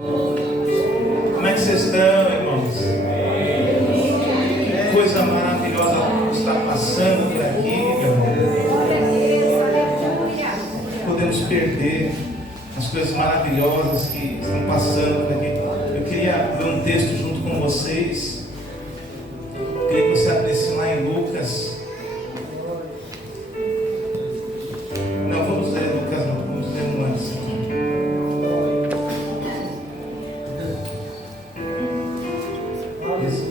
Como é que vocês estão, irmãos? Que coisa maravilhosa está passando por aqui, meu irmão. Podemos perder as coisas maravilhosas que estão passando por aqui. Eu queria ler um texto junto com vocês. Eu queria que você abrisse lá em Lucas. Não, vamos ler Lucas, não. Vamos ler no antes.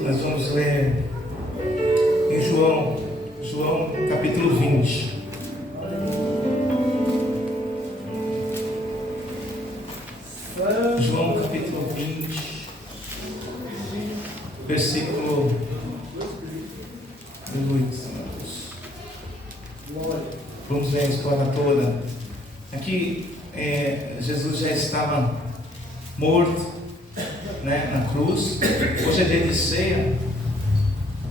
Nós vamos ler em João capítulo 20. João capítulo 20, versículo 8. Vamos ver a história toda. Aqui Jesus já estava morto, né, na cruz. Hoje é dia de ceia,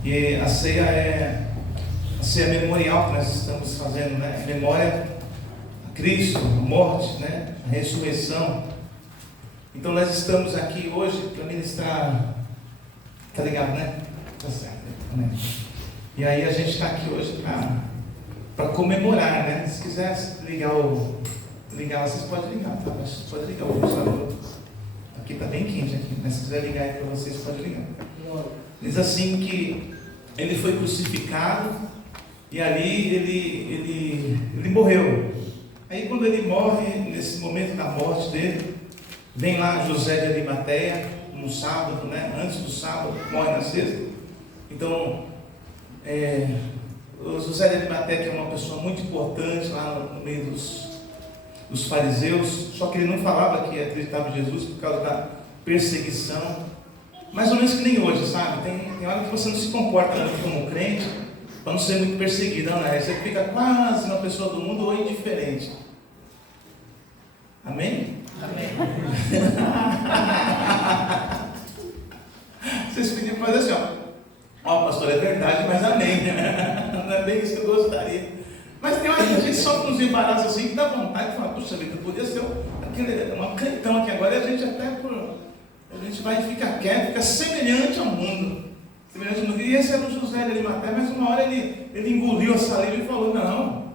e a ceia é a ceia memorial que nós estamos fazendo, né? Memória a Cristo, a morte, né? A ressurreição. Então nós estamos aqui hoje para ministrar, tá ligado, né? Tá certo, né? E aí a gente está aqui hoje para comemorar, né? Se quiser ligar, vocês podem ligar, tá? Vocês podem ligar o computador. Aqui está bem quente aqui, mas se quiser ligar aí para vocês, pode ligar. Diz assim que ele foi crucificado e ali ele morreu. Aí quando ele morre, nesse momento da morte dele, vem lá José de Arimateia, no sábado, né? Antes do sábado, morre na sexta. Então, o José de Arimateia, que é uma pessoa muito importante lá no meio dos fariseus, só que ele não falava que acreditava em Jesus por causa da perseguição, mais ou menos que nem hoje, sabe? Tem hora que você não se comporta muito como crente, para não ser muito perseguido, não é? Você fica quase uma pessoa do mundo ou indiferente. Amém? Amém. Vocês podiam fazer assim, ó, pastor, é verdade, mas amém. Não é bem isso que eu gostaria. Mas tem hora que a gente só nos embaraça assim, que dá vontade de falar, puxa vida, podia ser uma crentão aqui agora, e a gente vai ficar quieto, fica semelhante ao mundo. E esse era o José de Arimateia, mas uma hora ele engoliu a saliva e falou, não,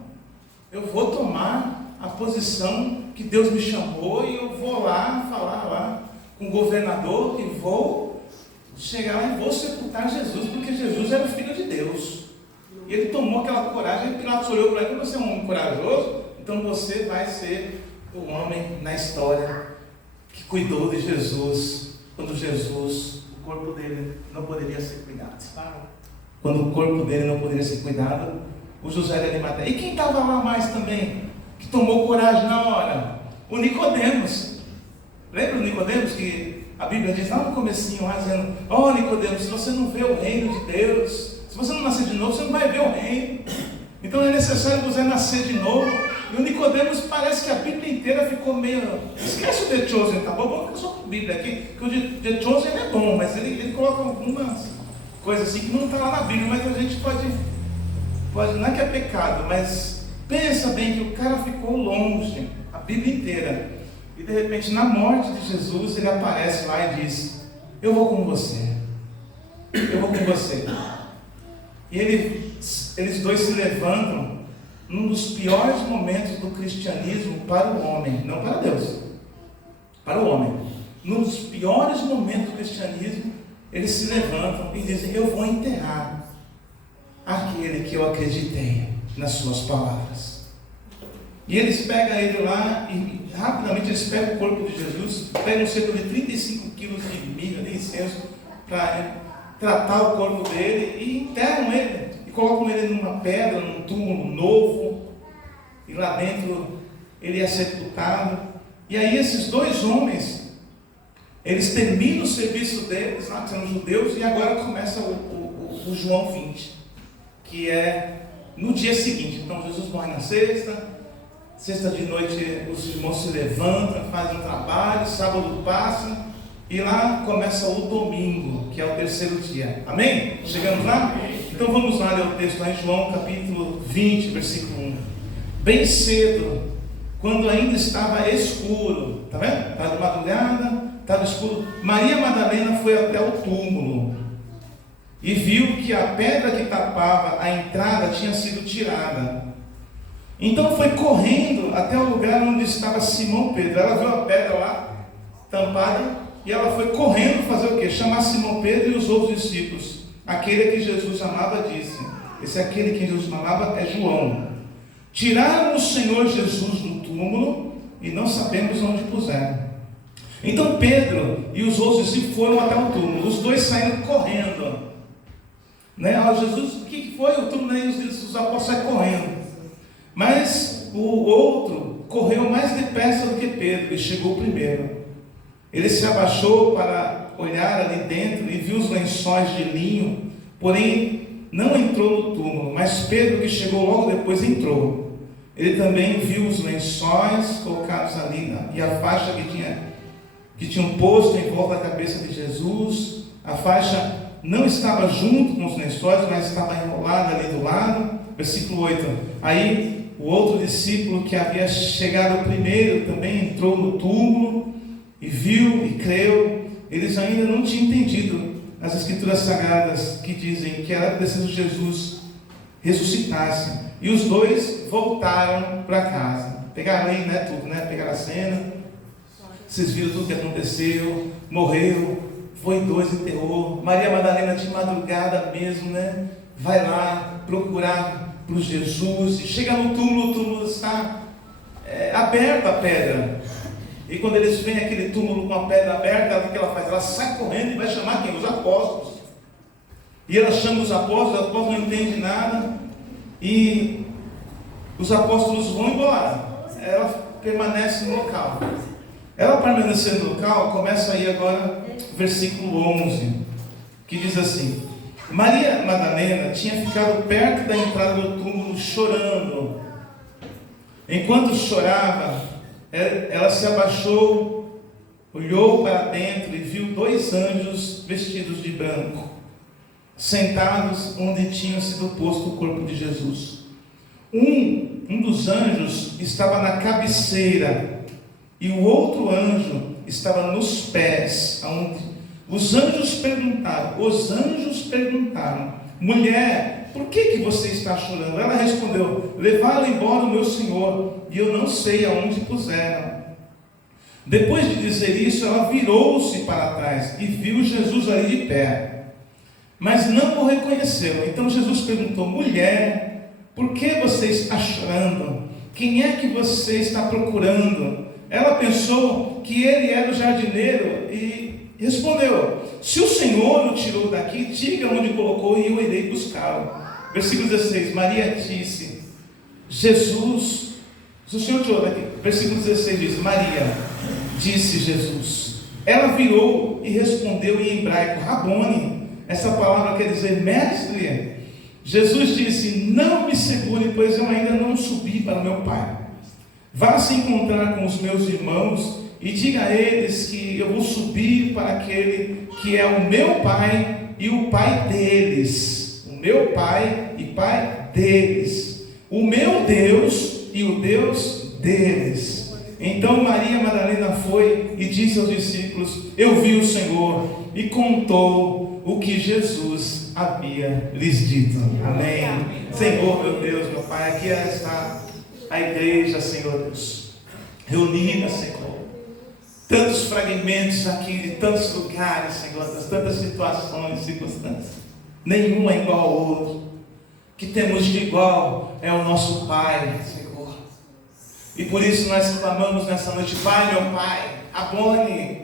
eu vou tomar a posição que Deus me chamou e eu vou lá falar lá com o governador e vou chegar lá e vou sepultar Jesus, porque Jesus era o Filho de Deus. E ele tomou aquela coragem, e Pilatos olhou para ele, você é um homem corajoso, então você vai ser o homem na história que cuidou de Jesus, quando Jesus, o corpo dele não poderia ser cuidado. Quando o corpo dele não poderia ser cuidado, o José de Arimateia. E quem estava lá mais também, que tomou coragem na hora? O Nicodemos. Lembra o Nicodemos que a Bíblia diz lá no comecinho, lá dizendo, Nicodemos, se você não vê o reino de Deus, se você não nascer de novo, você não vai ver o reino. Então é necessário você nascer de novo. E o Nicodemos parece que a Bíblia inteira ficou meio... Esquece o The Chosen, tá bom? Vamos ficar só com a Bíblia aqui, que o The Chosen é bom, mas ele coloca algumas coisas assim que não está lá na Bíblia, mas a gente pode, não é que é pecado, mas pensa bem que o cara ficou longe, a Bíblia inteira. E de repente, na morte de Jesus, ele aparece lá e diz, eu vou com você. Eu vou com você. E eles dois se levantam num dos piores momentos do cristianismo para o homem, não para Deus, para o homem. Num dos piores momentos do cristianismo, eles se levantam e dizem, eu vou enterrar aquele que eu acreditei nas suas palavras. E eles pegam ele lá e rapidamente eles pegam o corpo de Jesus, pegam cerca de 35 quilos de mirra, de incenso, para tratar o corpo dele e enterram ele e colocam ele numa pedra, num túmulo novo, e lá dentro ele é sepultado. E aí esses dois homens, eles terminam o serviço deles lá, que são judeus, e agora começa o João 20, que é no dia seguinte. Então Jesus morre na sexta de noite os irmãos se levantam, fazem um trabalho, sábado passa, e lá começa o domingo, que é o terceiro dia. Amém? Chegamos lá? Então vamos lá ler o texto lá em João capítulo 20, versículo 1. Bem cedo, quando ainda estava escuro, está vendo? Está de madrugada, estava escuro. Maria Madalena foi até o túmulo e viu que a pedra que tapava a entrada tinha sido tirada. Então foi correndo até o lugar onde estava Simão Pedro. Ela viu a pedra lá, tampada, e ela foi correndo fazer o quê? Chamar Simão Pedro e os outros discípulos. Aquele que Jesus amava disse, esse é aquele que Jesus amava é João. Tiraram o Senhor Jesus do túmulo e não sabemos onde puseram. Então Pedro e os outros discípulos foram até o túmulo. Os dois saíram correndo. Ó, Jesus, o que foi? O túmulo aí, os apóstolos saíram correndo. Mas o outro correu mais depressa do que Pedro e chegou primeiro. Ele se abaixou para olhar ali dentro e viu os lençóis de linho, porém não entrou no túmulo. Mas Pedro, que chegou logo depois, entrou. Ele também viu os lençóis colocados ali e a faixa que tinham posto em volta da cabeça de Jesus. A faixa não estava junto com os lençóis, mas estava enrolada ali do lado. Versículo 8. Aí o outro discípulo que havia chegado primeiro também entrou no túmulo e viu e creu. Eles ainda não tinham entendido as escrituras sagradas que dizem que era preciso Jesus ressuscitasse. E os dois voltaram para casa. Pegaram aí, tudo, pegaram a cena. Vocês viram tudo que aconteceu. Morreu, foi dois, enterrou. Maria Madalena de madrugada mesmo, vai lá procurar por Jesus. E chega no túmulo, o túmulo está aberto a pedra. E quando eles veem aquele túmulo com a pedra aberta, o que ela faz? Ela sai correndo e vai chamar quem? Os apóstolos. E ela chama os apóstolos não entendem nada. E os apóstolos vão embora. Ela permanece no local. Ela permanecendo no local, começa aí agora o versículo 11, que diz assim: Maria Madalena tinha ficado perto da entrada do túmulo chorando. Enquanto chorava, ela se abaixou, olhou para dentro e viu dois anjos vestidos de branco, sentados onde tinha sido posto o corpo de Jesus. Um dos anjos estava na cabeceira e o outro anjo estava nos pés. Os anjos perguntaram, mulher, por que você está chorando? Ela respondeu, levaram embora o meu Senhor, e eu não sei aonde puseram. Depois de dizer isso, ela virou-se para trás, e viu Jesus ali de pé, mas não o reconheceu. Então Jesus perguntou, mulher, por que você está chorando? Quem é que você está procurando? Ela pensou que ele era o jardineiro, e respondeu, se o Senhor o tirou daqui, diga onde colocou e eu irei buscá-lo. Versículo 16, Maria disse, Jesus, se o Senhor tirou daqui, versículo 16 diz, Maria, disse Jesus. Ela virou e respondeu em hebraico, Rabone, essa palavra quer dizer mestre. Jesus disse, não me segure, pois eu ainda não subi para o meu Pai. Vá se encontrar com os meus irmãos e diga a eles que eu vou subir para aquele que é o meu Pai e o Pai deles. O meu Pai e Pai deles. O meu Deus e o Deus deles. Então Maria Madalena foi e disse aos discípulos, eu vi o Senhor, e contou o que Jesus havia lhes dito. Amém. Senhor, meu Deus, meu Pai, aqui está a igreja, Senhor Deus, reunida, Senhor. Tantos fragmentos aqui, de tantos lugares, Senhor, tantas situações, circunstâncias. Nenhum é igual ao outro. O que temos de igual é o nosso Pai, Senhor. E por isso nós clamamos nessa noite, Pai, meu Pai, Rabone,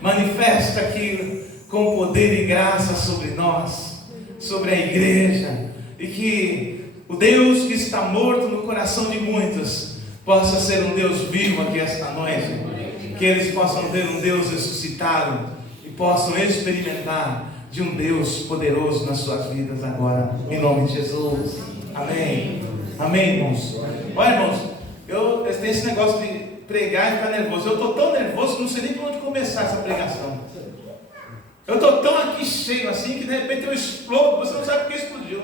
manifesta aqui com poder e graça sobre nós, sobre a igreja, e que o Deus que está morto no coração de muitos possa ser um Deus vivo aqui esta noite, que eles possam ver um Deus ressuscitado e possam experimentar de um Deus poderoso nas suas vidas agora, em nome de Jesus. Amém. Amém, irmãos. Olha, irmãos, eu tenho esse negócio de pregar e ficar nervoso. Eu estou tão nervoso que não sei nem por onde começar essa pregação. Eu estou tão aqui cheio assim que de repente eu explodo, você não sabe por que explodiu.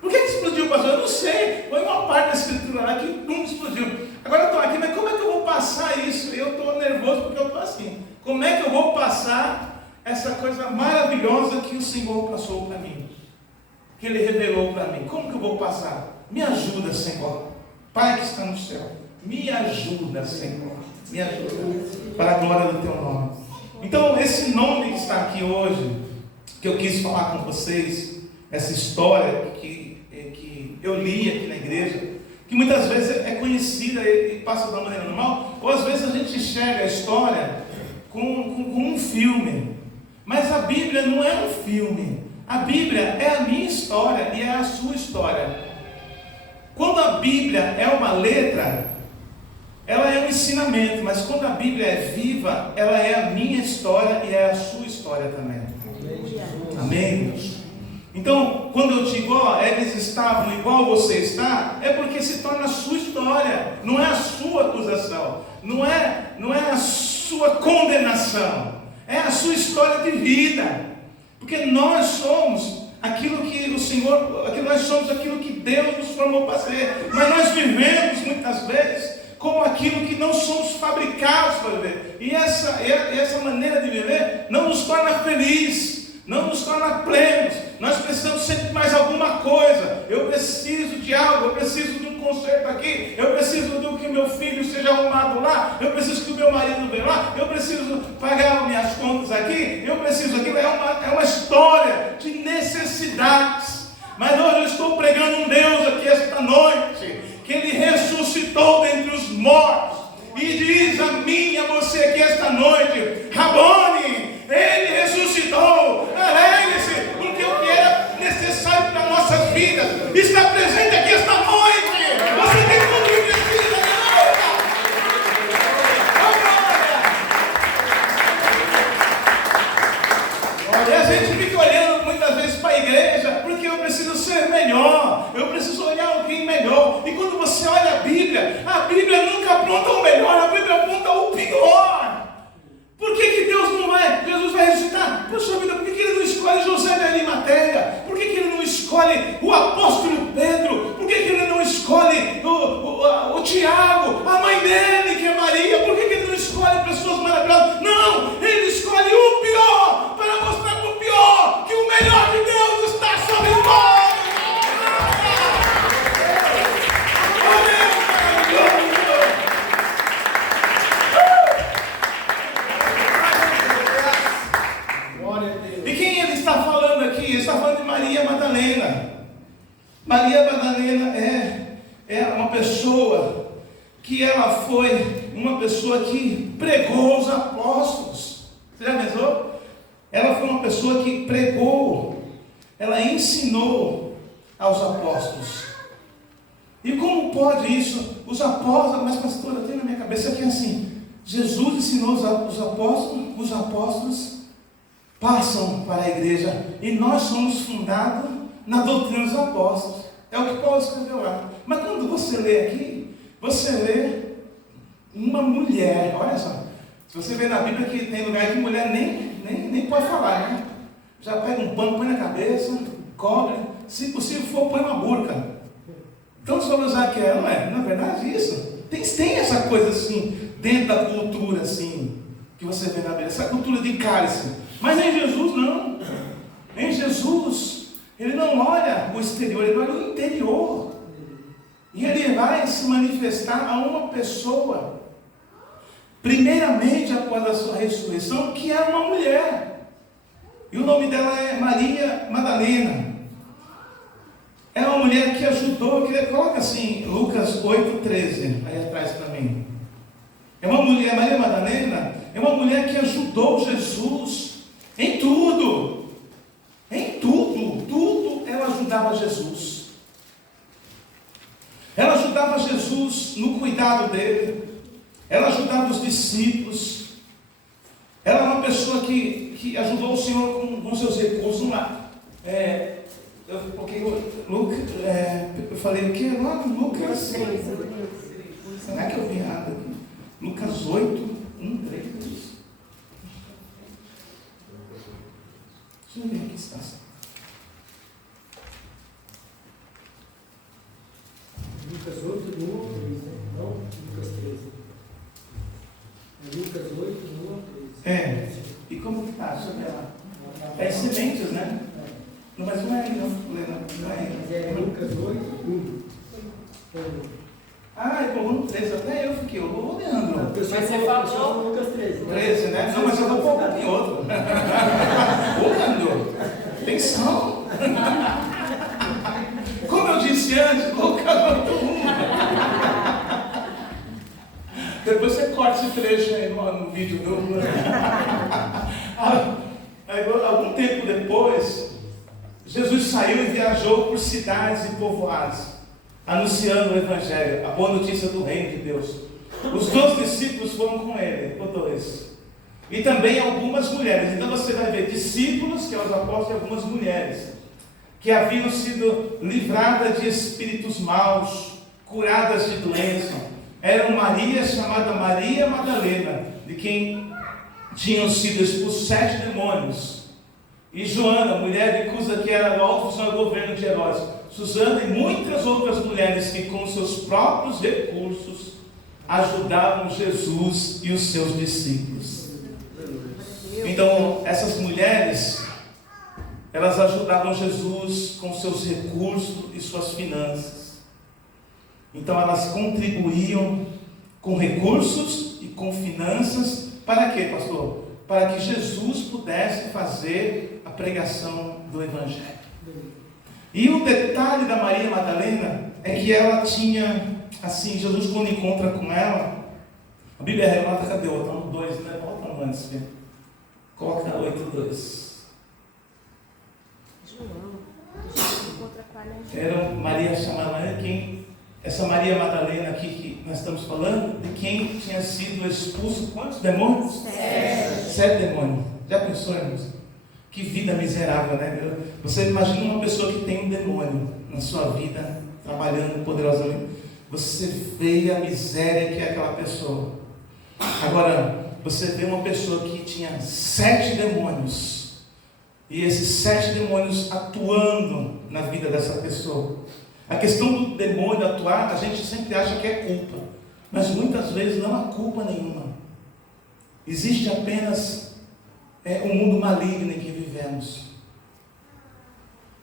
Por que explodiu, pastor? Eu não sei. Foi uma parte da escritura lá que explodiu. Agora eu estou aqui, mas como é que eu vou passar isso? Eu estou nervoso porque eu estou assim. Como é que eu vou passar essa coisa maravilhosa que o Senhor passou para mim? Que Ele revelou para mim? Como que eu vou passar? Me ajuda, Senhor. Pai que está no céu, me ajuda, Senhor. Me ajuda. Para a glória do Teu nome. Então, esse nome que está aqui hoje, que eu quis falar com vocês, essa história que eu li aqui na igreja, que muitas vezes é conhecida e passa de uma maneira normal, ou às vezes a gente enxerga a história com um filme. Mas a Bíblia não é um filme. A Bíblia é a minha história e é a sua história. Quando a Bíblia é uma letra, ela é um ensinamento, mas quando a Bíblia é viva, ela é a minha história e é a sua história também. Amém? Então, quando eu digo, eles estavam igual você está, é porque se torna a sua história, não é a sua acusação, não é a sua condenação, é a sua história de vida, porque nós somos aquilo que o Senhor, nós somos aquilo que Deus nos formou para ser, mas nós vivemos muitas vezes como aquilo que não somos fabricados para viver, e essa maneira de viver não nos torna felizes, não nos torna plenos. Nós precisamos sempre de mais alguma coisa. Eu preciso de algo, eu preciso de um conserto aqui, eu preciso de que o meu filho seja arrumado lá, eu preciso que o meu marido venha lá, eu preciso pagar minhas contas aqui, eu preciso aquilo. É uma história de necessidades. Mas hoje eu estou pregando um Deus aqui esta noite, que Ele ressuscitou dentre os mortos, e diz a mim e a você aqui esta noite: Rabone, Ele ressuscitou, alegre-se, porque o que era necessário para nossas vidas está presente aqui esta noite. Você tem tudo o que precisa, olha, a gente fica olhando muitas vezes para a igreja, porque eu preciso ser melhor, eu preciso olhar alguém melhor. E quando você olha a Bíblia nunca aponta o melhor, a Bíblia aponta o pior. Por que Deus não vai? Jesus vai ressuscitar? Poxa vida, por que Ele não escolhe José de Arimateia? Por que Ele não escolhe o apóstolo Pedro? Por que Ele não escolhe o Tiago, a mãe dele, que é Maria? Por que Ele não escolhe pessoas maravilhosas? Não, Ele escolhe o pior, para mostrar para o pior que o melhor de Deus está sobre nós. E quem Ele está falando aqui? Ele está falando de Maria Madalena. Maria Madalena é uma pessoa que ela foi uma pessoa que pregou os apóstolos. Você já pensou? Ela foi uma pessoa que pregou, ela ensinou aos apóstolos. E como pode isso? Os apóstolos, mas pastor, eu tenho na minha cabeça que é assim: Jesus ensinou os apóstolos passam para a igreja, e nós somos fundados na doutrina dos apóstolos. É o que Paulo escreveu lá. Mas quando você lê aqui, você lê uma mulher. Olha só, se você vê na Bíblia que tem lugar que mulher nem pode falar, né? Já pega um pano, põe na cabeça, cobre, se possível for, põe uma burca. Então você vai usar que não é verdade isso? Tem essa coisa assim, dentro da cultura assim, que você vê na Bíblia, essa cultura de cálice. Mas em Jesus não. Em Jesus, Ele não olha o exterior, Ele olha o interior. E Ele vai se manifestar a uma pessoa, primeiramente após a sua ressurreição, que é uma mulher. E o nome dela é Maria Madalena. É uma mulher que ajudou, coloca assim, Lucas 8,13, aí atrás para mim. É uma mulher, Maria Madalena, é uma mulher que ajudou Jesus em tudo. Em tudo ela ajudava Jesus. Ela ajudava Jesus no cuidado dele. Ela ajudava os discípulos. Ela é uma pessoa que ajudou o Senhor com seus recursos. Eu falei o que? Lá no Lucas. Não é que eu vi errado aqui? Lucas 8, 1, 3. Deixa eu ver aqui se está certo. Lucas 8, 1 ao 3, né? Não, Lucas 13. É Lucas 8, 1 ao 13. como que tá? Deixa eu ver lá. É excelentes, né? Não, mas não é aí, não. Não é aí. Mas é Lucas 2, 1. Ah, é coluna 13. Até eu fiquei. Ô, Leandro. Mas você falou Lucas 13. 13, né? Não, mas eu vou colocar em outro. Ô, Leandro. Atenção. Como eu disse antes, colocar outro um. Depois você corta esse trecho aí no vídeo meu. Algum tempo depois, Jesus saiu e viajou por cidades e povoados, anunciando o Evangelho, a boa notícia do reino de Deus. Os 12 discípulos foram com ele, ou 2. E também algumas mulheres. Então você vai ver discípulos, que são os apóstolos, e algumas mulheres, que haviam sido livradas de espíritos maus, curadas de doença. Eram Maria, chamada Maria Madalena, de quem tinham sido expulsos 7 demônios, e Joana, mulher de Cusa, que era do alto funcionário do governo de Herodes, Susana e muitas outras mulheres que com seus próprios recursos ajudavam Jesus e os seus discípulos. Então essas mulheres, elas ajudavam Jesus com seus recursos e suas finanças. Então elas contribuíam com recursos e com finanças. Para quê, pastor? Para que Jesus pudesse fazer a pregação do Evangelho. E o detalhe da Maria Madalena é que ela tinha, assim, Jesus quando encontra com ela, a Bíblia relata, cadê o outro? 2, né? Volta um antes, filho. Coloca 8:2. Era Maria chamada, quem? Essa Maria Madalena aqui que nós estamos falando, de quem tinha sido expulso quantos demônios? 7 demônios. Já pensou, irmãos? Que vida miserável, né? Você imagina uma pessoa que tem um demônio na sua vida, trabalhando poderosamente. Você vê a miséria que é aquela pessoa. Agora, você vê uma pessoa que tinha 7 demônios, e esses 7 demônios atuando na vida dessa pessoa. A questão do demônio atuar, a gente sempre acha que é culpa, mas muitas vezes não há culpa nenhuma. Existe apenas um mundo maligno em que vivemos.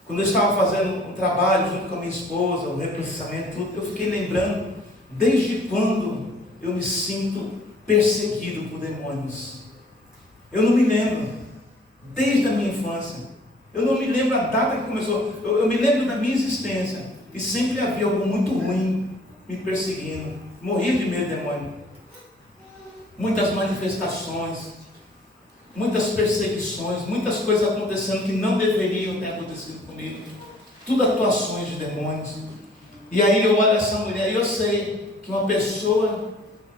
Quando eu estava fazendo um trabalho junto com a minha esposa, o reprocessamento, tudo, eu fiquei lembrando desde quando eu me sinto perseguido por demônios. Eu não me lembro, desde a minha infância. Eu não me lembro a data que começou. Eu me lembro da minha existência. E sempre havia algo muito ruim me perseguindo. Morria de medo do demônio. Muitas manifestações, muitas perseguições, muitas coisas acontecendo que não deveriam ter acontecido comigo. Tudo atuações de demônios. E aí eu olho essa mulher e eu sei que uma pessoa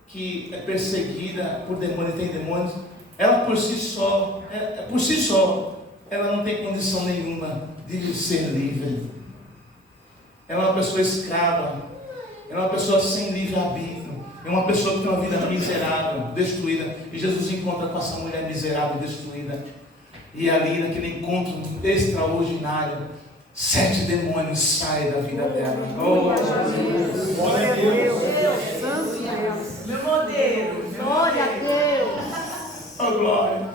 que é perseguida por demônios e tem demônios, ela por si só, ela não tem condição nenhuma de ser livre. Ela é uma pessoa escrava, ela é uma pessoa sem livre-arbítrio, é uma pessoa que tem uma vida miserável, destruída. E Jesus encontra com essa mulher miserável, destruída. E ali, naquele encontro extraordinário, 7 demônios saem da vida dela. Oh, Jesus! Glória a Deus! Meu modelo! Glória a Deus! Oh, glória!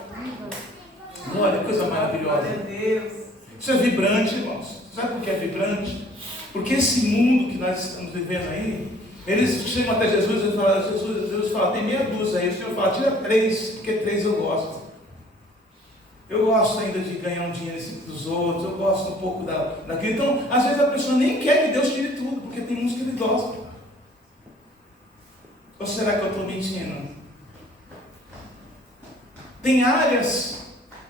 Glória, coisa maravilhosa. Glória a Deus! Isso é vibrante, irmãos. Sabe por que é vibrante? Porque esse mundo que nós estamos vivendo aí, eles chegam até Jesus e falam, Jesus fala, tem meia dúzia aí. O Senhor fala, tira 3, porque 3 eu gosto. Eu gosto ainda de ganhar um dinheiro em cima dos outros, eu gosto um pouco daquilo. Então, às vezes a pessoa nem quer que Deus tire tudo, porque tem uns que ele gosta. Ou será que eu estou mentindo? Tem áreas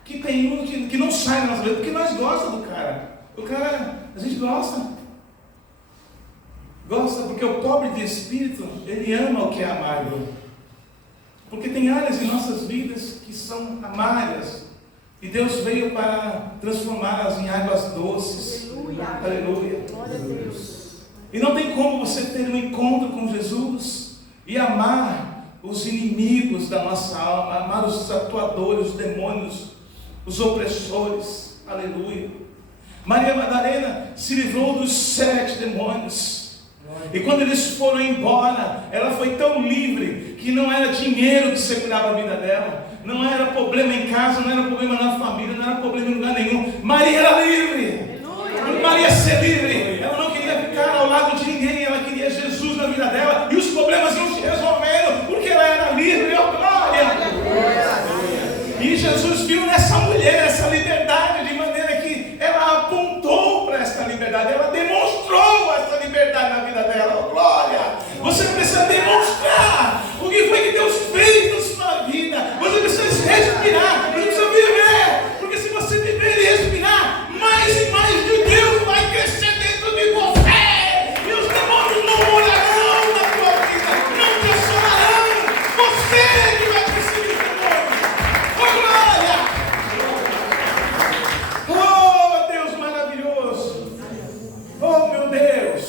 que tem um que não sai na nossa vida, porque nós gostamos do cara. O cara, a gente gosta. Gosta porque o pobre de espírito, ele ama o que é amargo. Porque tem áreas em nossas vidas que são amargas. E Deus veio para transformá-las em águas doces. Aleluia. Aleluia. Glória a Deus. E não tem como você ter um encontro com Jesus e amar os inimigos da nossa alma, amar os atuadores, os demônios, os opressores. Aleluia. Maria Madalena se livrou dos 7 demônios. E quando eles foram embora, ela foi tão livre que não era dinheiro que segurava a vida dela, não era problema em casa, não era problema na família, não era problema em lugar nenhum. Maria era livre. Maria ser livre. Ela não queria ficar ao lado de ninguém, ela queria Jesus na vida dela, e os problemas iam se resolvendo, porque ela era livre. Oh, glória! E Jesus viu nessa mulher essa liberdade, de maneira que ela apontou para essa liberdade, ela demonstrou essa liberdade na vida dela. Oh, glória! Você precisa demonstrar o que foi que Deus fez na sua vida. Você precisa respirar, não precisa viver, porque se você viver e respirar, mais e mais de Deus vai crescer dentro de você, e os demônios não morarão na tua vida, não te assolarão. Você que vai perseguir os demônios. Oh, glória! Oh, Deus maravilhoso! Oh, meu Deus!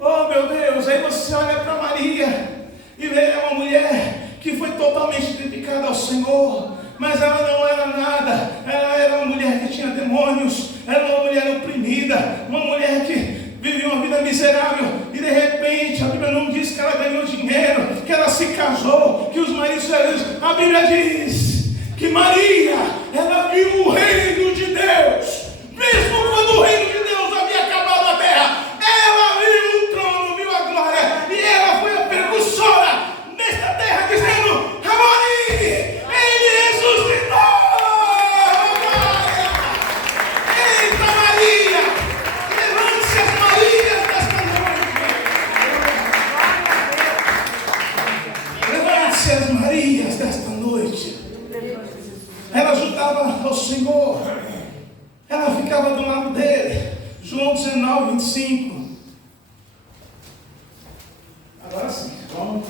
Oh, meu Deus! Aí você olha para Maria e vê uma mulher que foi totalmente dedicada ao Senhor, mas ela não era nada. Ela era uma mulher que tinha demônios, era uma mulher oprimida, uma mulher que vivia uma vida miserável, e de repente a Bíblia não diz que ela ganhou dinheiro, que ela se casou, que os maridos eram. A Bíblia diz que Maria, ela viu o reino de Deus, mesmo quando o reino de Deus havia acabado na terra. Ela viu o trono, viu a glória, e ela foi a precursora nesta terra, dizendo: Ramonim, ele ressuscitou! Glória! Eita Maria! Levante-se as Marias desta noite! Levante-se as Marias desta noite! Ela ajudava ao Senhor, ela ficava do lado dele. João 19, 25. Agora sim, João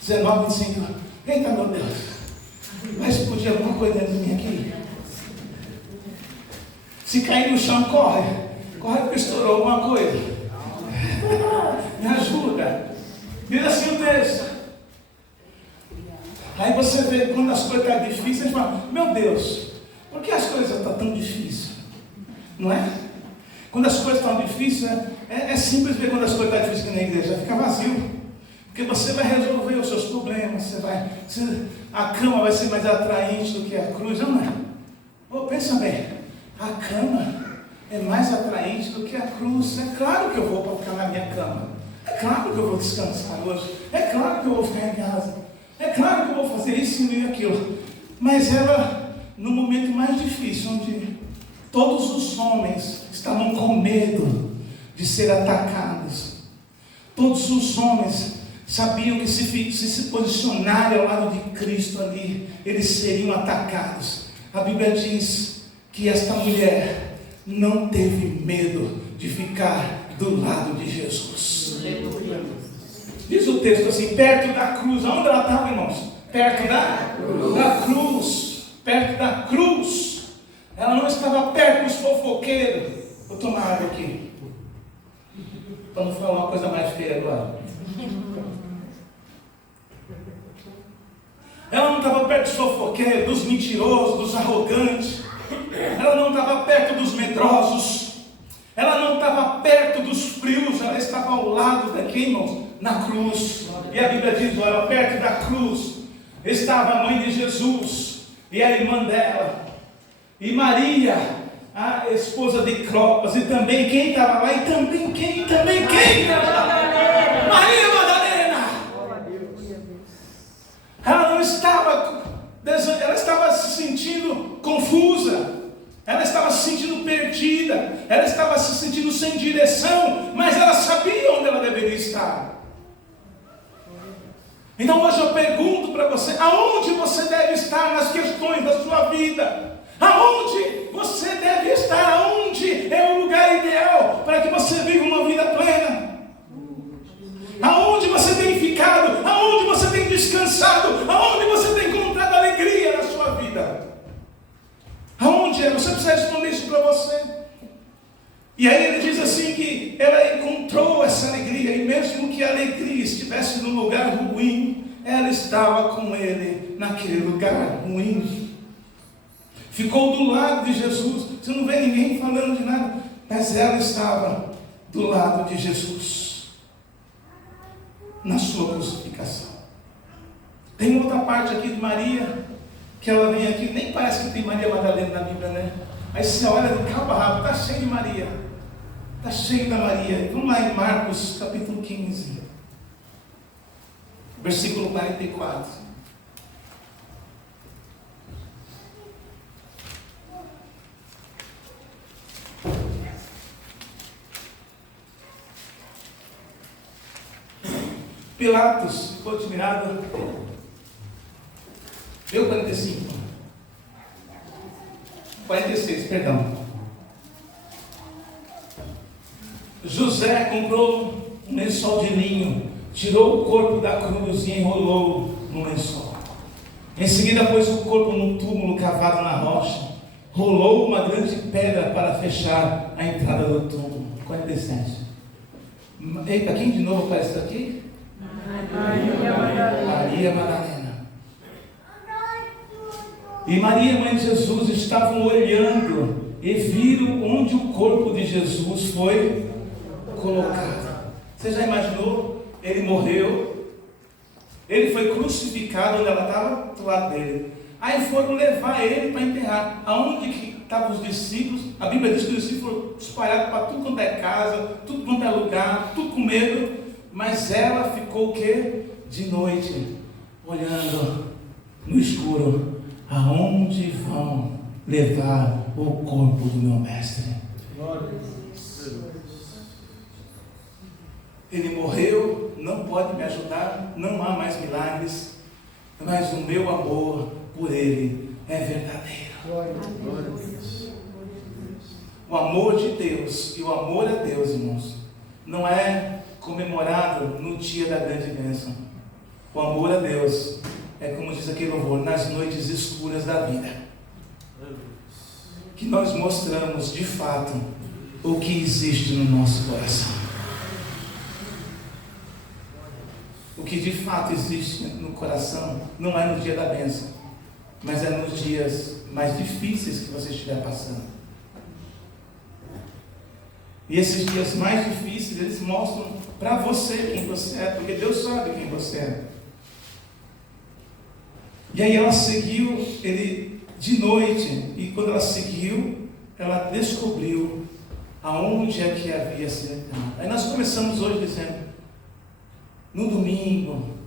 19, 25. Eita, meu Deus, vai explodir alguma coisa dentro de mim aqui. Se cair no chão, corre porque estourou alguma coisa. Me ajuda. Diz assim o texto. Aí você vê, quando as coisas estão difíceis, você fala: meu Deus, por que as coisas estão tão difíceis? Não é? Quando as coisas estão difíceis, é simples ver quando as coisas estão difíceis na igreja, vai ficar vazio. Porque você vai resolver os seus problemas, a cama vai ser mais atraente do que a cruz, não é? Oh, pensa bem, a cama é mais atraente do que a cruz. É claro que eu vou para ficar na minha cama, é claro que eu vou descansar hoje, é claro que eu vou ficar em casa, é claro que eu vou fazer isso e aquilo. Mas ela, no momento mais difícil, onde todos os homens estavam com medo de ser atacados, todos os homens sabiam que se posicionarem ao lado de Cristo ali, eles seriam atacados. A Bíblia diz que esta mulher não teve medo de ficar do lado de Jesus. Diz o texto assim, perto da cruz. Onde ela estava, irmãos? Perto da cruz. Perto da cruz. Ela não estava perto dos fofoqueiros. Vou tomar água aqui, para não falar uma coisa mais feia agora. Ela não estava perto dos fofoqueiros, dos mentirosos, dos arrogantes. Ela não estava perto dos medrosos. Ela não estava perto dos frios. Ela estava ao lado daqui, irmãos, na cruz. E a Bíblia diz, olha, perto da cruz estava a mãe de Jesus e a irmã dela, e Maria, a esposa de Clopas, e também quem estava lá, e também quem? Maria Madalena. Ela não estava, ela estava se sentindo confusa, ela estava se sentindo perdida, ela estava se sentindo sem direção, mas ela sabia onde ela deveria estar. Então hoje eu pergunto para você, aonde você deve estar nas questões da sua vida? Aonde você deve estar? Aonde é o lugar ideal para que você viva uma vida plena? Aonde você tem ficado? Aonde você tem descansado? Aonde você tem encontrado alegria na sua vida? Aonde é? Você precisa responder isso para você. E aí ele diz assim que ela encontrou essa alegria, e mesmo que a alegria estivesse num lugar ruim, ela estava com ele naquele lugar ruim. Ficou do lado de Jesus. Você não vê ninguém falando de nada, mas ela estava do lado de Jesus na sua crucificação. Tem outra parte aqui de Maria que ela vem aqui, nem parece que tem Maria Madalena na Bíblia, né? Aí você olha de cabo a rabo, está cheio de Maria. Está cheio da Maria. Vamos lá em Marcos capítulo 15, versículo 44. Pilatos ficou admirado. Deu 45. 46, perdão. José comprou um lençol de linho, tirou o corpo da cruz e enrolou no lençol. Em seguida pôs o corpo num túmulo cavado na rocha, rolou uma grande pedra para fechar a entrada do túmulo. 47. Eita, quem de novo aparece aqui? Maria Madalena. E Maria, mãe de Jesus, estavam olhando e viram onde o corpo de Jesus foi colocado. Você já imaginou? Ele morreu, ele foi crucificado onde ela estava do lado dele. Aí foram levar ele para enterrar. Aonde que estavam os discípulos? A Bíblia diz que os discípulos foram espalhados para tudo quanto é casa, tudo quanto é lugar, tudo com medo. Mas ela ficou o quê? De noite, olhando no escuro, aonde vão levar o corpo do meu mestre. Ele morreu, não pode me ajudar, não há mais milagres, mas o meu amor por ele é verdadeiro. O amor de Deus e o amor a Deus, irmãos, não é comemorado no dia da grande bênção. O amor a Deus é, como diz aquele louvor, nas noites escuras da vida, que nós mostramos de fato o que existe no nosso coração. O que de fato existe no coração não é no dia da bênção, mas é nos dias mais difíceis que você estiver passando. E esses dias mais difíceis, eles mostram para você quem você é, porque Deus sabe quem você é. E aí ela seguiu ele de noite, e quando ela seguiu, ela descobriu aonde é que havia sido enterrado. Aí nós começamos hoje dizendo, no domingo,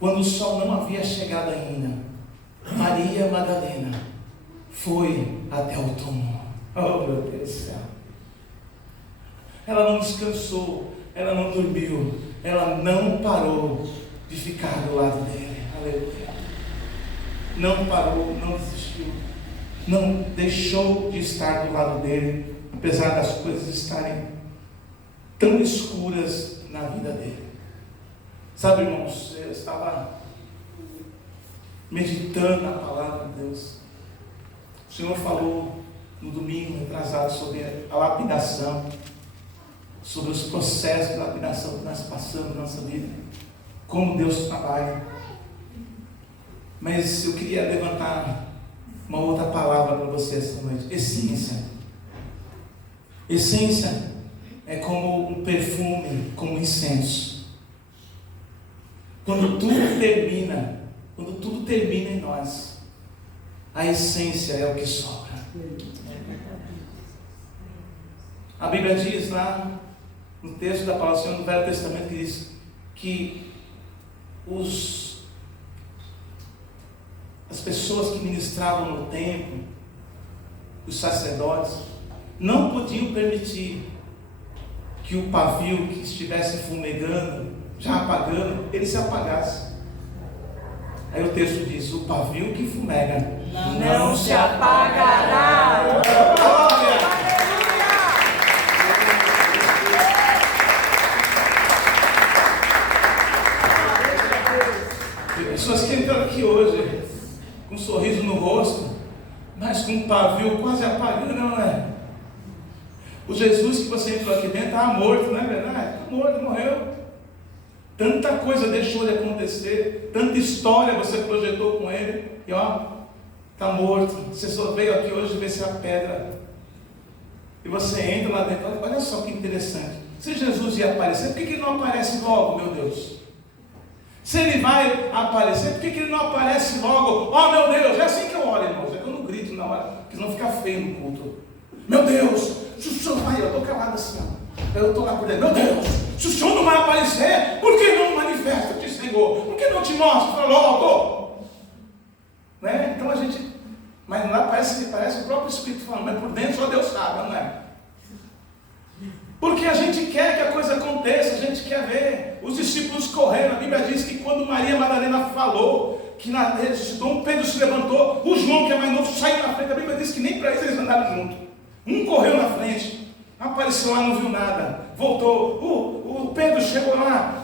quando o sol não havia chegado ainda, Maria Madalena foi até o túmulo. Oh, meu Deus do céu! Ela não descansou, ela não dormiu, ela não parou de ficar do lado dele. Aleluia! Não parou, não desistiu, não deixou de estar do lado dele, apesar das coisas estarem tão escuras na vida dele. Sabe, irmãos, eu estava meditando na palavra de Deus. O Senhor falou no domingo retrasado sobre a lapidação, sobre os processos de lapidação que nós passamos na nossa vida, como Deus trabalha. Mas eu queria levantar uma outra palavra para você esta noite: essência. Essência é como um perfume, como um incenso. Quando tudo termina em nós, a essência é o que sobra. A Bíblia diz lá no texto da palavra do Senhor, no Velho Testamento, que diz que as pessoas que ministravam no templo, os sacerdotes, não podiam permitir que o pavio que estivesse fumegando, já apagando, ele se apagasse. Aí o texto diz: o pavio que fumega não se apagará. Tem pessoas que entram aqui hoje com um sorriso no rosto, mas com um pavio quase apagando, não é? O Jesus que você entrou aqui dentro estava morto, não é verdade? Está morto, morreu. Tanta coisa deixou de acontecer, tanta história você projetou com ele, e ó, está morto. Você só veio aqui hoje ver se a pedra, e você entra lá dentro. Olha só que interessante. Se Jesus ia aparecer, por que ele não aparece logo, meu Deus? Se ele vai aparecer, por que ele não aparece logo? Oh meu Deus, é assim que eu oro, irmãos. É que eu não grito na hora, porque senão fica feio no culto. Meu Deus, se o Senhor vai, eu estou calado assim, ó. Eu estou lá por dentro, meu Deus, se o Senhor não vai aparecer, por que não manifesta-te, Senhor? Por que não te mostra logo? Né? Então a gente, mas lá parece o próprio Espírito falando, mas por dentro só Deus sabe, não é? Porque a gente quer que a coisa aconteça, a gente quer ver. Os discípulos correram, a Bíblia diz que quando Maria Madalena falou que ressuscitou, Pedro se levantou, o João, que é mais novo, saiu na frente. A Bíblia diz que nem para isso eles andaram juntos. Um correu na frente, apareceu lá, não viu nada, voltou. O Pedro chegou lá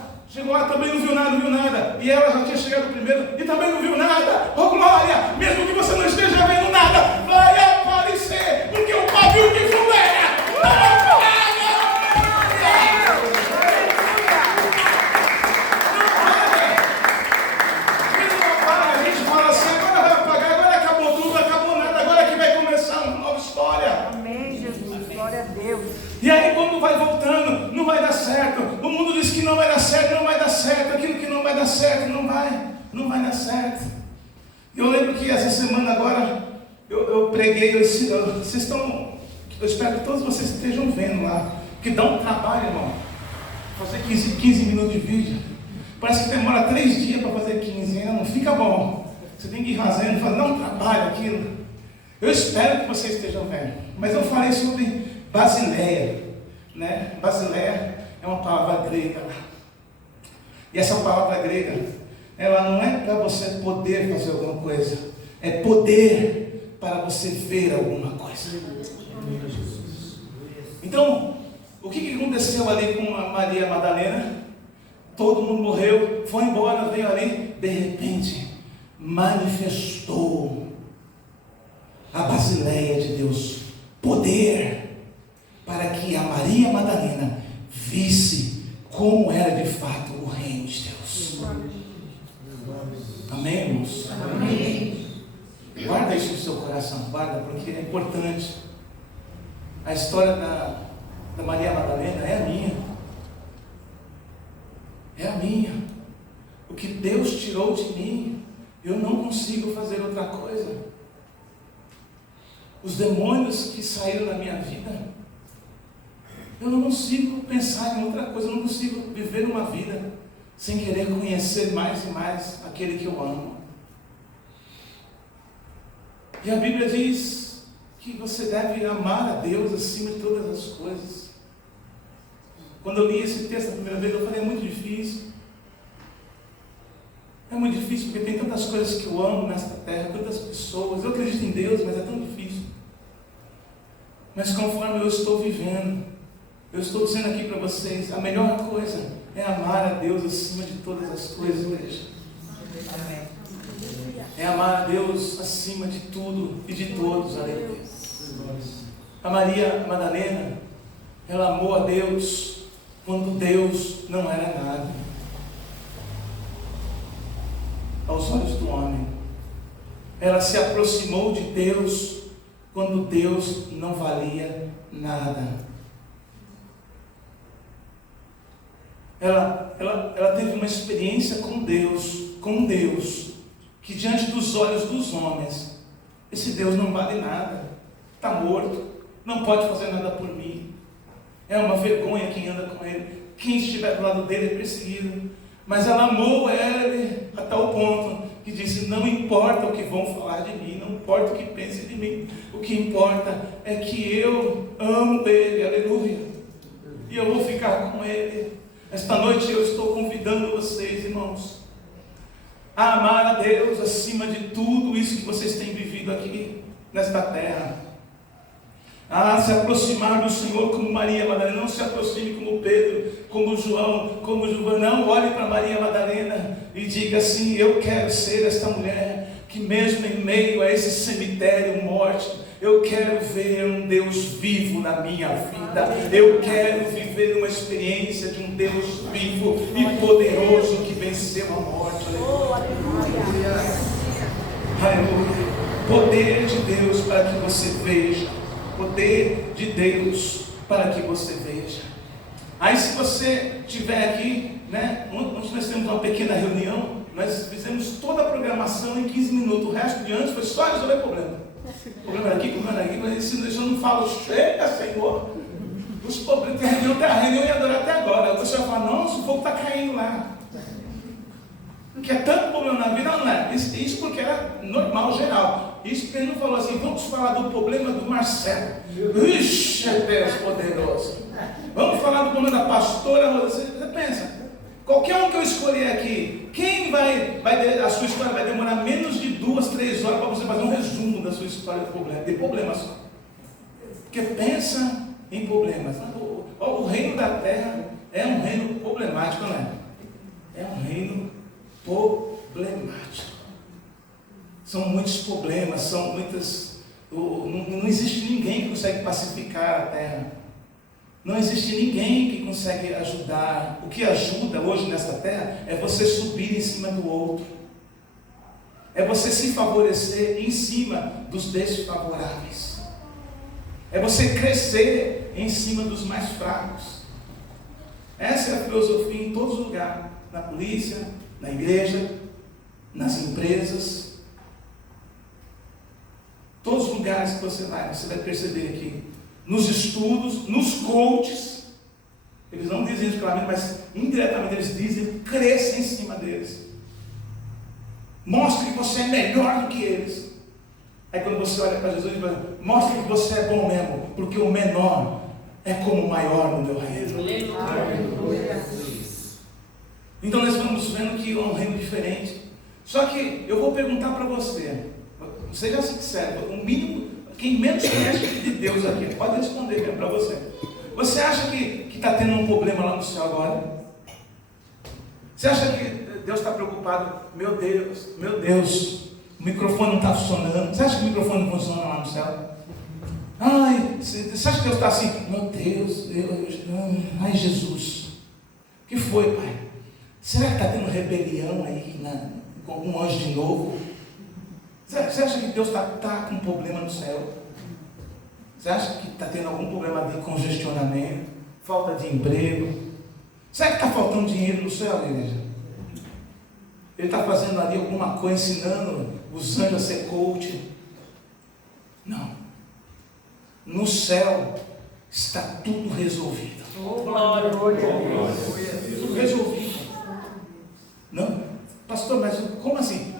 também não viu nada. E ela já tinha chegado primeiro e também não viu nada. Oh glória, mesmo que você não esteja vendo nada, vai aparecer, porque o pavio que fulera não apaga. A gente fala assim, agora vai apagar, agora acabou tudo, acabou nada, agora que vai começar uma nova história. Amém, Jesus, glória a Deus. E aí quando vai voltando, não vai dar certo. O mundo diz que não vai dar certo, não vai dar certo. Aquilo que não vai dar certo, não vai dar certo. Eu lembro que essa semana agora, eu preguei, vocês estão, eu espero que todos vocês estejam vendo lá, que dá um trabalho, irmão, fazer 15 minutos de vídeo. Parece que demora 3 dias para fazer 15, não fica bom. Você tem que ir fazendo, dá um trabalho aquilo. Eu espero que vocês estejam vendo. Mas eu falei sobre Basileia, né? Basileia é uma palavra grega. E essa palavra grega, ela não é para você poder fazer alguma coisa, é poder para você ver alguma coisa. Então, o que aconteceu ali com a Maria Madalena? Todo mundo morreu, foi embora, veio ali, de repente, manifestou a Basileia de Deus, poder, para que a Maria Madalena visse como era de fato o reino de Deus. Amém, irmãos? Amém. Guarda isso no seu coração, guarda, porque é importante. A história da Maria Madalena é a minha. É a minha. O que Deus tirou de mim, eu não consigo fazer outra coisa. Os demônios que saíram da minha vida, eu não consigo pensar em outra coisa, eu não consigo viver uma vida sem querer conhecer mais e mais aquele que eu amo. E a Bíblia diz que você deve amar a Deus acima de todas as coisas. Quando eu li esse texto a primeira vez, eu falei, é muito difícil. É muito difícil porque tem tantas coisas que eu amo nesta terra, tantas pessoas. Eu acredito em Deus, mas é tão difícil. Mas conforme eu estou vivendo, eu estou dizendo aqui para vocês, a melhor coisa é amar a Deus acima de todas as coisas, igreja. É amar a Deus acima de tudo e de todos, aleluia. A Maria Madalena, ela amou a Deus quando Deus não era nada aos olhos do homem. Ela se aproximou de Deus quando Deus não valia nada. Ela teve uma experiência com Deus, que diante dos olhos dos homens, esse Deus não vale nada, está morto, não pode fazer nada por mim, é uma vergonha quem anda com ele, quem estiver do lado dele é perseguido. Mas ela amou ele a tal ponto que disse, não importa o que vão falar de mim, não importa o que pensem de mim, o que importa é que eu amo ele, aleluia, e eu vou ficar com ele. Esta noite eu estou convidando vocês, irmãos, a amar a Deus acima de tudo isso que vocês têm vivido aqui nesta terra, a se aproximar do Senhor como Maria Madalena. Não se aproxime como Pedro, como João, não olhe para Maria Madalena e diga assim, eu quero ser esta mulher que mesmo em meio a esse cemitério morte, eu quero ver um Deus vivo na minha vida, eu quero viver uma experiência de um Deus vivo e poderoso que venceu a morte. Aleluia. Aleluia. Poder de Deus para que você veja, poder de Deus para que você veja. Aí se você estiver aqui né? Ontem nós temos uma pequena reunião, nós fizemos toda a programação em 15 minutos, o resto de antes foi só resolver problema. Problema era aqui, problema era aqui, mas se eu não falo, chega, Senhor, os problemas, a reunião ia durar até agora. Você vai falar, nossa, o fogo está caindo lá. Porque é tanto problema na vida, não é? Isso porque era normal, geral. Isso porque ele não falou assim, vamos falar do problema do Marcelo. Ixi, Deus poderoso. Vamos falar do problema da pastora. Você pensa, qualquer um que eu escolher aqui, quem a sua história vai demorar menos de 2, 3 horas para você fazer um resumo da sua história de problema só. Porque pensa em problemas. O reino da terra é um reino problemático, não é? É um reino problemático. São muitos problemas, são muitas. Não existe ninguém que consegue pacificar a terra. Não existe ninguém que consegue ajudar. O que ajuda hoje nessa terra é você subir em cima do outro. É você se favorecer em cima dos desfavoráveis. É você crescer em cima dos mais fracos. Essa é a filosofia em todos os lugares. Na polícia, na igreja, nas empresas. Todos os lugares que você vai perceber aqui. Nos estudos, nos coaches. Eles não dizem isso claramente, mas indiretamente eles dizem, cresça em cima deles. Mostre que você é melhor do que eles. Aí quando você olha para Jesus, mostre que você é bom mesmo, porque o menor é como o maior no meu reino. Então nós vamos vendo que é um reino diferente. Só que eu vou perguntar para você, seja sincero, o mínimo, quem menos conhece de Deus aqui, pode responder mesmo para você. Você acha que está tendo um problema lá no céu agora? Você acha que Deus está preocupado? Meu Deus, o microfone não está funcionando. Você acha que o microfone não funciona lá no céu? Ai, você acha que Deus está assim? Meu Deus, ai Jesus, o que foi, Pai? Será que está tendo rebelião aí com algum anjo de novo? Você acha que Deus está com um problema no céu? Você acha que está tendo algum problema de congestionamento? Falta de emprego? Será que está faltando dinheiro no céu, igreja? Ele está fazendo ali alguma coisa, ensinando os anjos a ser coach? Não. No céu está tudo resolvido. Glória a Deus. Tudo resolvido. Não, pastor, mas como assim?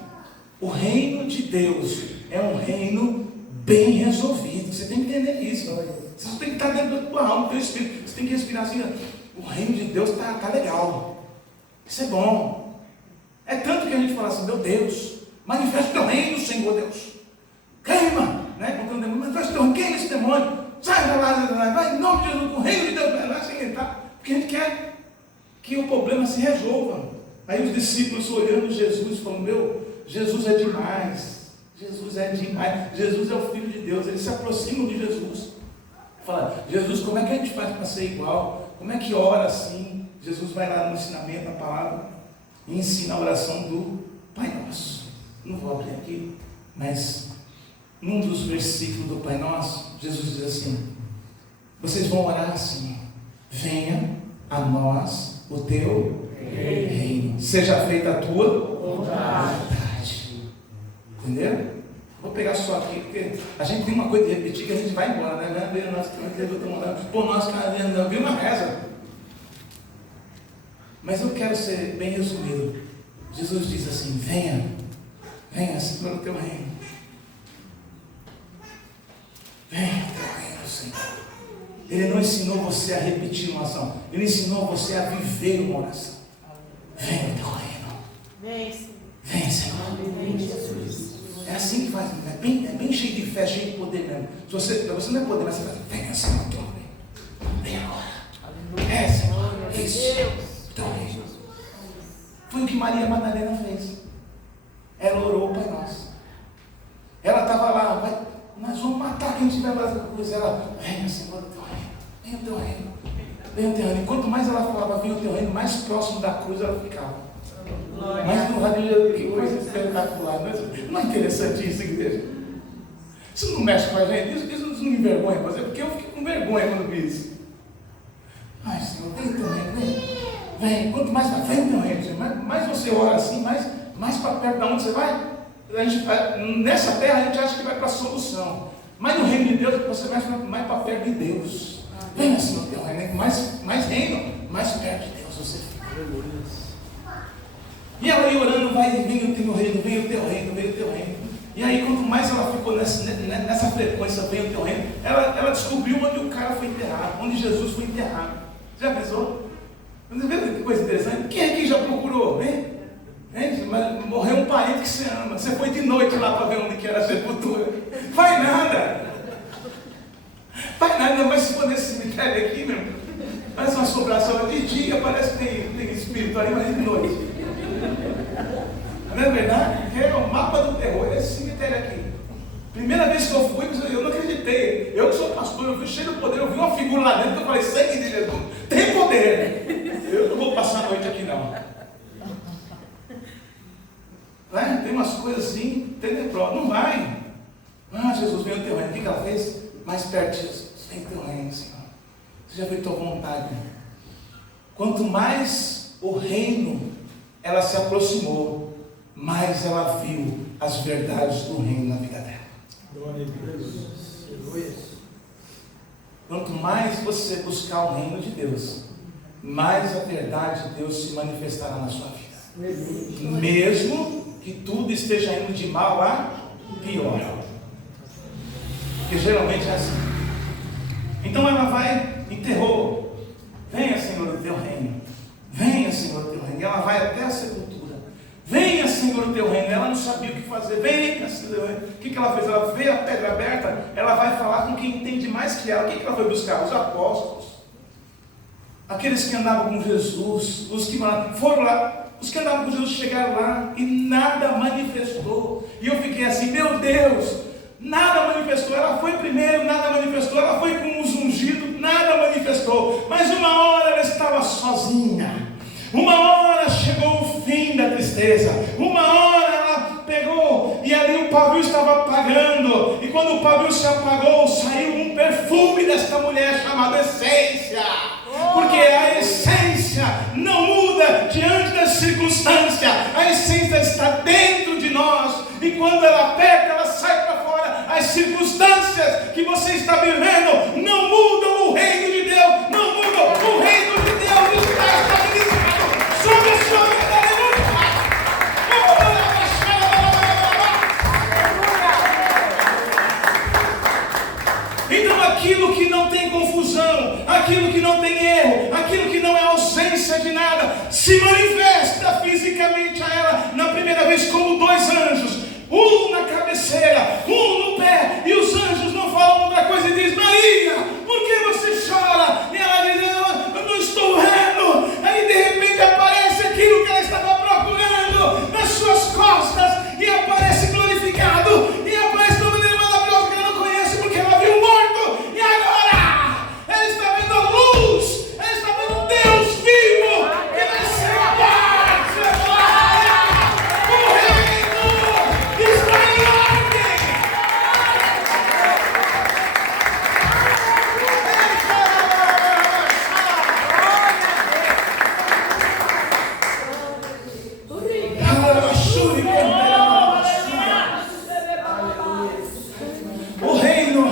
O reino de Deus é um reino bem resolvido. Você tem que entender isso. Você tem que estar dentro da tua alma, do teu espírito. Você tem que respirar assim. O reino de Deus está legal. Isso é bom. É tanto que a gente fala assim, meu Deus, manifesta o teu reino, Senhor Deus. Queima, né? Manifesta o teu reino, queima esse demônio. Sai da lá, vai em nome de Jesus, o reino de Deus vai lá sem entrar. Porque a gente quer que o problema se resolva. Aí os discípulos olhando Jesus e falando, Jesus é demais. Jesus é demais. Jesus é o Filho de Deus. Eles se aproximam de Jesus. Fala, Jesus, como é que a gente faz para ser igual? Como é que ora assim? Jesus vai lá no ensinamento, na palavra, e ensina a oração do Pai Nosso. Não vou abrir aqui, mas num dos versículos do Pai Nosso, Jesus diz assim, vocês vão orar assim, venha a nós o teu reino, seja feita a tua vontade. Entendeu? Vou pegar só aqui, porque a gente tem uma coisa de repetir que a gente vai embora, né? Por nós, viu uma reza. Mas eu quero ser bem resumido. Jesus diz assim, venha Senhor, o teu reino. Venha o teu reino, Senhor. Ele não ensinou você a repetir uma oração, ele ensinou você a viver uma oração. Venha o teu reino. Vem, Senhor. É assim que faz, é bem cheio de fé, cheio de poder mesmo. Você não é poder, mas você faz, venha, Senhor, teu reino. Vem agora. Senhor, isso. Teu reino. Foi o que Maria Madalena fez. Ela orou o Pai Nosso. Ela estava lá, nós vamos matar quem tiver mais coisa. Ela, venha, Senhor, teu reino. Venha o teu reino. Venha o teu reino. E quanto mais ela falava, venha o teu reino, mais próximo da cruz ela ficava. Mas no rádio, que coisa espetacular. Não é interessante isso, igreja? Isso não mexe com a gente? Isso não me envergonha, porque eu fiquei com vergonha quando vi isso. Ai, Senhor, vem teu reino, vem. vem, quanto mais para frente, meu reino, mais você ora assim, mais para perto de onde você vai. Nessa terra a gente acha que vai para a solução, mas no reino de Deus você vai mais para perto de Deus. Venha assim no teu reino, mais reino, mais perto de Deus você fica. E ela ia orando, vai, vem o teu reino, vem o teu reino, vem o teu reino. E aí, quanto mais ela ficou nessa frequência, vem o teu reino, ela descobriu onde o cara foi enterrado, onde Jesus foi enterrado. Já pensou? Você vê que coisa interessante? Quem aqui já procurou? Hein? Mas morreu um parente que você ama. Você foi de noite lá para ver onde que era a sepultura. Faz nada. Faz nada, mas se for nesse cemitério aqui, meu, parece uma assombração. De dia parece que tem espírito ali, mas de noite. Não é verdade? É o mapa do terror, esse cemitério aqui. Primeira vez que eu fui, eu não acreditei. Eu que sou pastor, eu fui cheio de poder, eu vi uma figura lá dentro, eu falei, sangue de Jesus, tem poder. Eu não vou passar a noite aqui não. Tem umas coisas assim, tenebrosas, não vai. Jesus, vem o teu reino. O que ela fez? Mais perto de Jesus, vem o teu reino, Senhor. Você já fez tua vontade. Quanto mais o reino ela se aproximou, mais ela viu as verdades do reino na vida dela. Glória a Deus. Quanto mais você buscar o reino de Deus, mais a verdade de Deus se manifestará na sua vida. Mesmo que tudo esteja indo de mal a pior. Porque geralmente é assim. Então ela vai, enterrou. Venha, Senhor, o teu reino. Venha, Senhor, o teu reino. E ela vai até a sepultura. Venha, Senhor, o teu reino. Ela não sabia o que fazer. Venha, Senhor, o teu reino. O que ela fez? Ela vê a pedra aberta. Ela vai falar com quem entende mais que ela. O que ela foi buscar? Os apóstolos. Aqueles que andavam com Jesus. Os que foram lá. Os que andavam com Jesus chegaram lá e nada manifestou. E eu fiquei assim, meu Deus, nada manifestou. Ela foi primeiro, nada manifestou. Ela foi com os ungidos, nada manifestou. Mas uma hora ela estava sozinha. Uma hora chegou o fim da tristeza. Uma hora ela pegou e ali o pavio estava apagando. E quando o pavio se apagou, saiu um perfume desta mulher chamado essência. Porque a essência não muda diante das circunstâncias. A essência está dentro de nós. E quando ela aperta, ela sai para fora. As circunstâncias que você está vivendo não mudam o reino de Deus. Não mudam o reino de Deus. Está estabilizado sobre a sua vida. Então aquilo que não tem confusão, aquilo que não tem erro, aquilo que não é ausência de nada, se manifesta fisicamente a ela, na primeira vez como dois anjos, um na cabeceira, um no pé, e os anjos não falam outra coisa e dizem, Maria, por que você chora? E ela diz, eu não estou vendo. Aí de repente aparece aquilo que ela estava procurando nas suas costas, e aparece glorificado, e aparece de uma maneira maravilhosa que ela não conhece, porque ela viu o morto, e agora ela está vendo a luz, ela está vendo Deus vivo, que venceu a morte, o reino está em ordem. O reino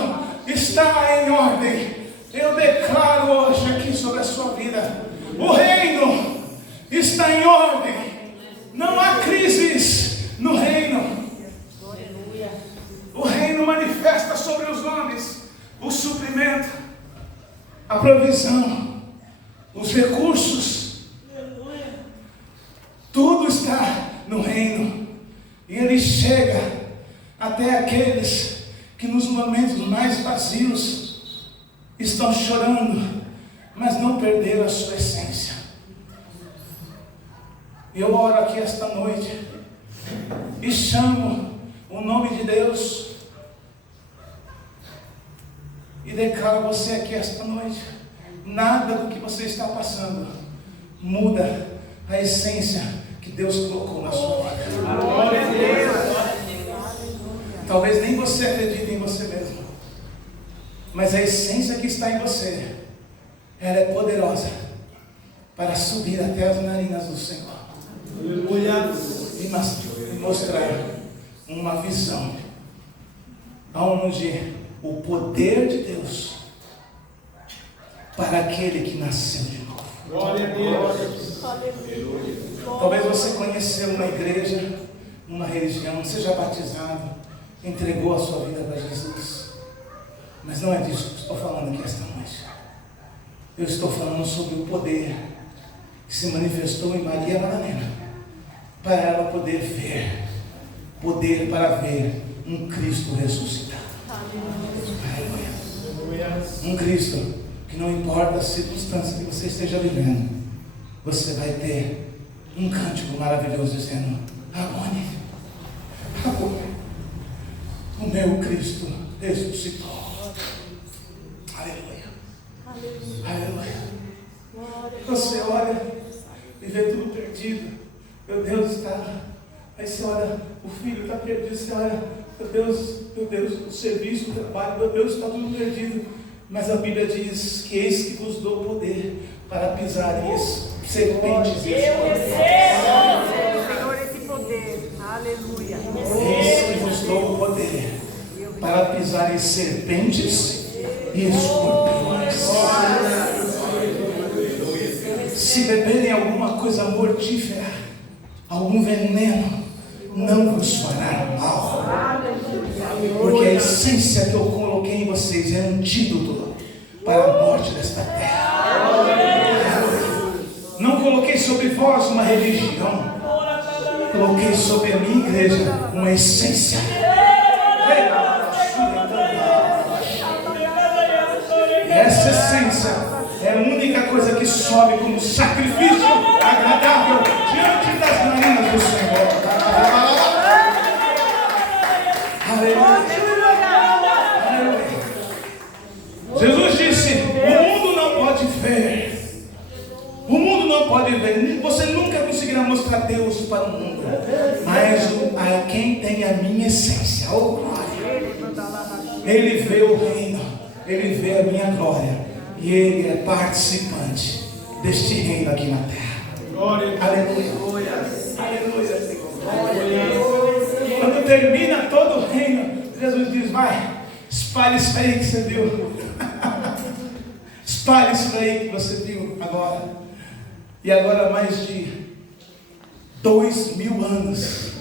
está em ordem. Eu declaro hoje aqui sobre a sua vida: o reino está em ordem. Não há crises no reino. O reino manifesta sobre os homens o suprimento, a provisão, os recursos. Tudo está no reino. E ele chega até aqueles que nos momentos mais vazios estão chorando, mas não perderam a sua essência. Eu oro aqui esta noite e chamo o nome de Deus e declaro você aqui esta noite: nada do que você está passando muda a essência que Deus colocou na sua vida. Glória a Deus. Talvez nem você acredite em você mesmo, mas a essência que está em você, ela é poderosa para subir até as narinas do Senhor. Aleluia. E mostrar uma visão onde o poder de Deus para aquele que nasceu de novo. Glória a Deus. Talvez você conheceu uma igreja, uma religião, seja batizado, entregou a sua vida para Jesus. Mas não é disso que estou falando aqui esta noite. Eu estou falando sobre o poder que se manifestou em Maria Madalena, para ela poder ver, poder para ver um Cristo ressuscitado. Aleluia. Um Cristo que não importa a circunstância que você esteja vivendo, você vai ter um cântico maravilhoso dizendo: Amone, Amone, o meu Cristo ressuscitou. Aleluia. Aleluia. Você olha e vê tudo perdido. Meu Deus, está. Aí você olha, o filho está perdido. Você olha, meu Deus, o serviço, o trabalho, meu Deus, está tudo perdido. Mas a Bíblia diz que eis que vos dou poder para pisareis serpentes e escorpiões. Senhor, esse poder. Aleluia. Eis que vos dou o poder para pisareis serpentes e escorpiões. Se beberem alguma coisa mortífera, algum veneno, não vos fará mal. Porque a essência que eu coloquei em vocês é antídoto para a morte desta terra. Não coloquei sobre vós uma religião, coloquei sobre a minha igreja uma essência. E essa essência é a única coisa que sobe como sacrifício agradável diante das narinas do Senhor. Aleluia. Jesus disse: o mundo não pode ver. O mundo não pode ver. Você nunca conseguirá mostrar Deus para o mundo. Mas a quem tem a minha essência, oh glória, ele vê o reino, ele vê a minha glória. E ele é participante deste reino aqui na terra. Glória. Aleluia. Aleluia, Senhor. Quando termina todo o reino, Jesus diz: vai, espalhe isso aí que você viu. Espalhe isso aí que você viu agora. E agora mais de 2000 anos,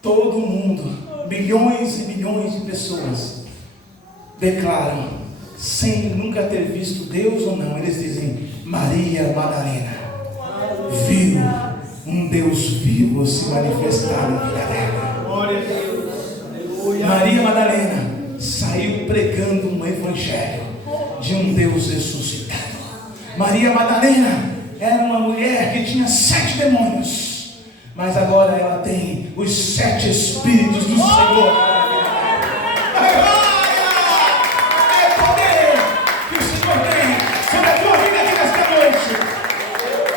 todo mundo, milhões e milhões de pessoas declaram, sem nunca ter visto Deus ou não, eles dizem: Maria Madalena viu um Deus vivo se manifestar na vida dela. Glória a Deus. Aleluia. Maria Madalena saiu pregando um evangelho de um Deus ressuscitado. Maria Madalena era uma mulher que tinha 7 demônios, mas agora ela tem os 7 Espíritos do Senhor.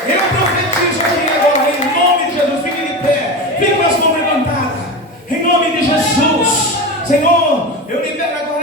Eu profetizo aqui agora, em nome de Jesus, fique de pé, fique com as mãos levantadas, em nome de Jesus. Senhor, eu libero agora